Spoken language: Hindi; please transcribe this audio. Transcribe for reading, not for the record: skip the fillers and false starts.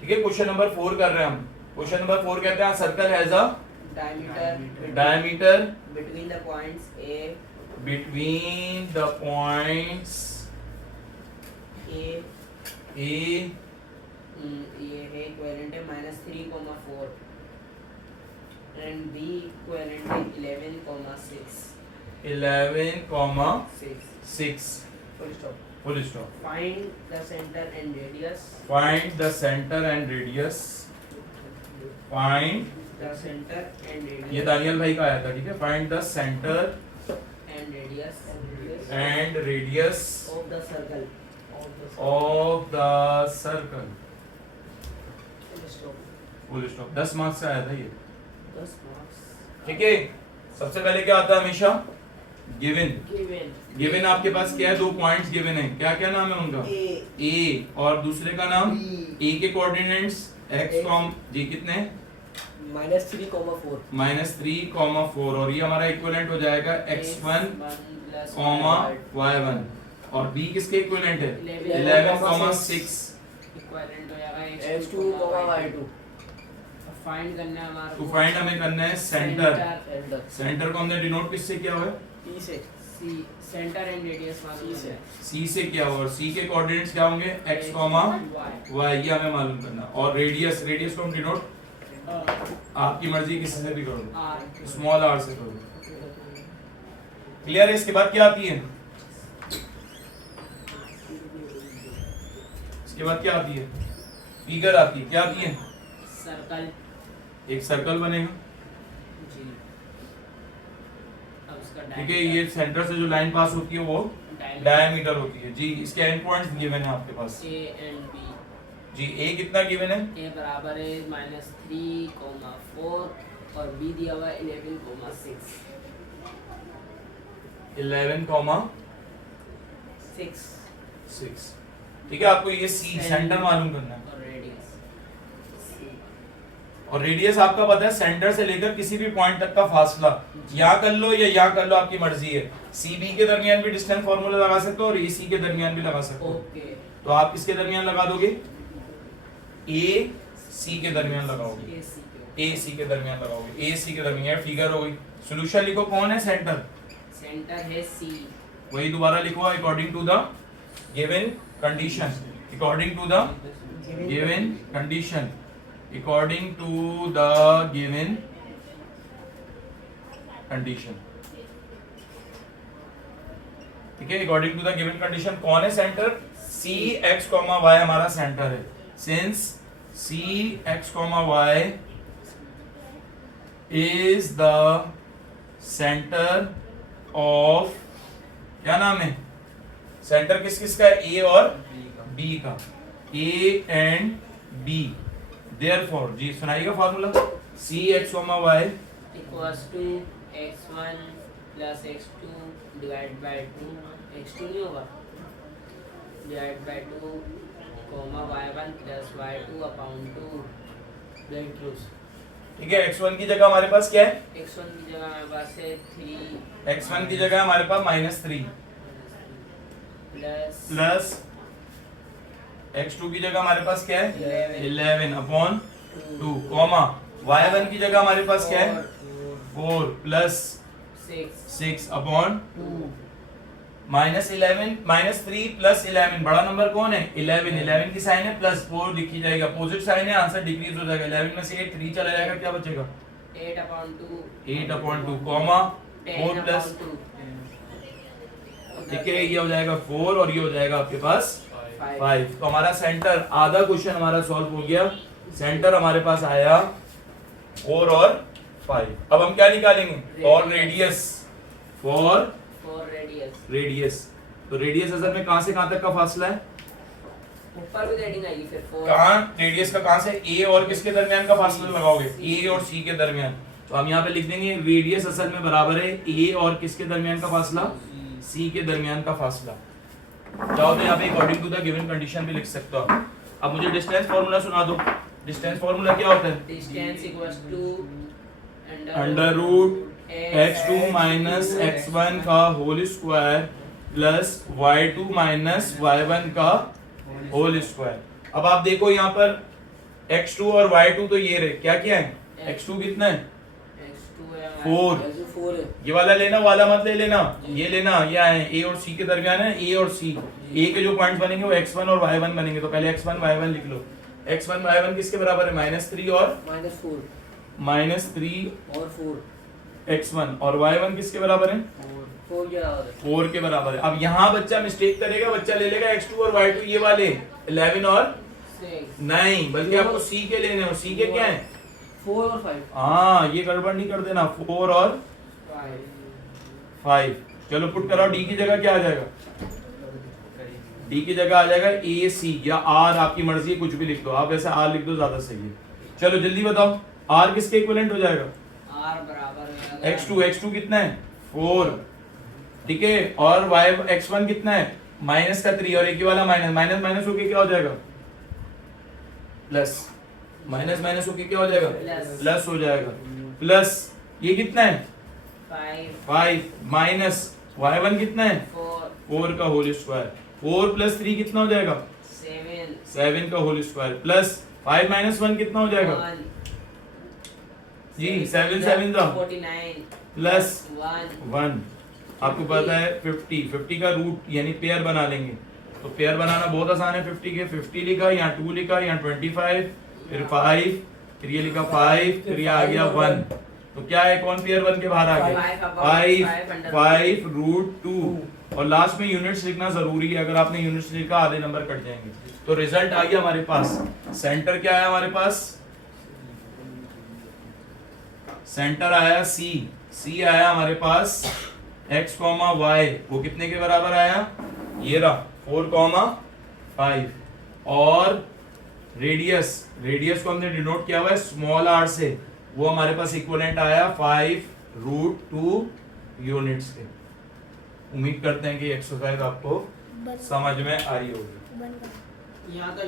ठीक है, क्वेश्चन नंबर 4 कर रहे हैं हम। क्वेश्चन नंबर 4 कहते हैं circle has a diameter between the points A between the points A ये है इक्विवेलेंट है -3,4 and B इक्विवेलेंट है 11,6 11,6 full stop. Full stop. Find the center and radius. Find the centre and radius. Find, The center and radius. ये दानियल भाई का आया था, ठीक है। Find the centre and radius and radius of the circle. Of the circle. Full stop. Full stop. 10 marks का आया था ये, 10 marks. ठीक है। सबसे पहले क्या आता है हमेशा, गिवन। Given. गिवन आपके पास क्या है, 2 पॉइंट्स गिवन है, क्या क्या नाम है उनका, A ए और दूसरे का नाम B ए के कोऑर्डिनेट्स x कॉम जी कितने, -3,4 -3,4 और ये हमारा इक्विवेलेंट हो जाएगा x1, y1 और b किसके इक्विवेलेंट है 11,6 इक्विवेलेंट हो जाएगा x2, y2 फाइंड करना है हमारा टू फाइंड हमें करना है सेंटर। सेंटर सेंटर को हमने डिनोट किससे किया हुआ है, P से सी सेंटर एंड रेडियस मालूम C से c से किया हुआ, और c के कोऑर्डिनेट्स क्या होंगे x, y, ये हमें मालूम करना। और रेडियस, रेडियस को हम डिनोट आपकी मर्जी किसी से भी करो, स्मॉल r से करो। क्लियर है। इसके बाद क्या आती है, इसके बाद क्या आती है, फिगर आती है। क्या आती है, सर्कल। एक सर्कल बनेगा, जी अब उसका ठीक है। ये सेंटर से जो लाइन पास होती है वो डायमीटर होती है जी। इसके एंड पॉइंट्स गिवन है आपके पास ए एंड बी। जी। ए कितना गिवन है, ए बराबर है -3,4 और बी दिया हुआ है 11,6 11,6 ठीक है। आपको ये सी सेंटर मालूम करना है और रेडियस और रेडियस आपका पता है, सेंटर से लेकर किसी भी पॉइंट तक का फासला, यहाँ कर लो या यहाँ कर लो, आपकी मर्जी है। सी बी के दरमियान भी डिस्टेंस फार्मूला लगा सकते हो और ए सी के दरमियान भी लगा सकते हो। ओके। तो आप किसके दरमियान लगा दोगे, ए सी के दरमियान लगाओगे, ए सी ए सी के दरमियान लगाओगे, ए सी के दरमियान। फिगर हो गई। सॉल्यूशन लिखो, कौन है सेंटर, सेंटर है सी। वही दोबारा लिखो, according to the given condition, according to the given condition, according to the given condition, ठीक है। According to the given condition कौन है center, C x comma y हमारा सेंटर है। Since C x comma y is the center of, क्या नाम है, सेंटर किस किस का है, ए और बी का, ए एंड बी। देयरफॉर जी सुनाइएगा formula, C x comma y equals to x1 plus x2 divide by 2, x2 नहीं होगा, divide by 2 comma y1 plus y2 upon 2 bracket close. ठीक है। x1 की जगह हमारे पास क्या है, x1 की जगह हमारे पास है 3 x1 की जगह हमारे पास -3 प्लस x2 की जगह हमारे पास क्या है 11 अपॉन 2 कॉमा y1 की जगह हमारे पास क्या है 4 प्लस 6 अपॉन -11 -3 प्लस 11, बड़ा नंबर कौन है 11, 11 की साइन है प्लस 4 लिखी जाएगी, अपोजिट साइन है, आंसर डिक्रीज हो जाएगा। 11 में से 8 3 चला जाएगा, क्या बचेगा 8 अपॉन 2 कॉमा 4 प्लस, ठीक है। ये हो जाएगा 4 और ये हो जाएगा आपके पास 5। तो हमारा सेंटर, आधा क्वेश्चन हमारा सॉल्व हो गया। सेंटर हमारे पास आया 4 और 5। अब हम क्या निकालेंगे, और रेडियस, फॉर रेडियस। तो रेडियस असल में कहां से कहां तक का फासला है, ऊपर भी रेडिंग आएगी फिर 4 कहां, रेडियस का कहां से, ए और किसके दरमियान का फासला लगाओगे, ए और सी के दरमियान। तो हम यहाँ पे लिख देंगे रेडियस असल में बराबर है ए और किसके दरमियान का फासला, सी के दरमियान का फासला। चाहो तो यहाँ पे according to the given condition भी लिख सकते हो। अब मुझे डिस्टेंस फार्मूला सुना दो। डिस्टेंस फार्मूला क्या होता है, distance equals to under root x2 minus x1 का whole square plus y2 minus y1 का होल स्क्वायर। अब आप देखो यहाँ पर x2 और y2 तो ये रहे, क्या क्या है, x2 कितना है, x2 है 4, ऐसे 4 है। ये वाला लेना, वाला मत ले लेना, ये लेना, ये आए a और c के दरमियान है, a और c, a के जो पॉइंट्स बनेंगे वो x1 और y1 बनेंगे, तो पहले x1 y1 लिख लो। x1 y1 किसके बराबर है, -3 और -4 -3 और 4 x1, और y1 किसके बराबर है, 4 क्या आ रहा है? 4 के बराबर है। अब यहाँ बच्चा मिस्टेक करेगा, बच्चा ले लेगा x2 और y2 ये वाले 11 और 6 नहीं, बल्कि आपको c के लेने हैं, c के क्या है, 4 और 5 हाँ ये गड़बड़ नहीं कर देना, 4 और 5। चलो पुट कराओ, d की जगह क्या आ जाएगा, d की जगह आ जाएगा ac या r, आपकी मर्जी है कुछ भी लिख दो आप, वैसे r लिख दो ज्यादा सही है। चलो जल्दी बताओ r किसके इक्विवेलेंट हो जाएगा, r बराबर हो जाएगा x2 कितना है 4, ठीक है, और y x1 कितना है माइनस का 3 और एक ही वाला माइनस, माइनस माइनस होके क्या हो जाएगा प्लस, माइनस माइनस होके क्या हो जाएगा प्लस हो जाएगा, प्लस ये कितना है 5 माइनस y1 कितना है 4 का होल स्क्वायर, 4 प्लस 3 कितना हो जाएगा 7 का होल स्क्वायर, प्लस 5 माइनस 1 कितना हो जाएगा जी 7 7 का 49 प्लस 1 1, आपको पता है 50 का रूट यानी पेयर बना लेंगे, तो पेयर बनाना बहुत आसान है, 50 के 50 लिखा, यहाँ 2 लिखा, यहाँ 25, फिर 5, फिर ये लिखा 5, फिर ये आ गया 1, तो क्या है कौन पेयर बन के बाहर आ गया 5 रूट 2, और लास्ट में यूनिट्स लिखना जरूरी है, अगर आपने यूनिट्स लिखा आधे नंबर कट जाएंगे। तो रिजल्ट आ गया हमारे पास, सेंटर क्या आया हमारे पास, सेंटर आया सी आया हमारे पास x, y, वो कितने के बराबर आया, ये रहा 4, 5, और रेडियस को हमने डिनोट किया हुआ है स्मॉल r से, वो हमारे पास इक्विवेलेंट आया 5 रूट 2 यूनिट्स के। उम्मीद करते हैं कि एक्सरसाइज आपको समझ में आई होगी। यहाँ तो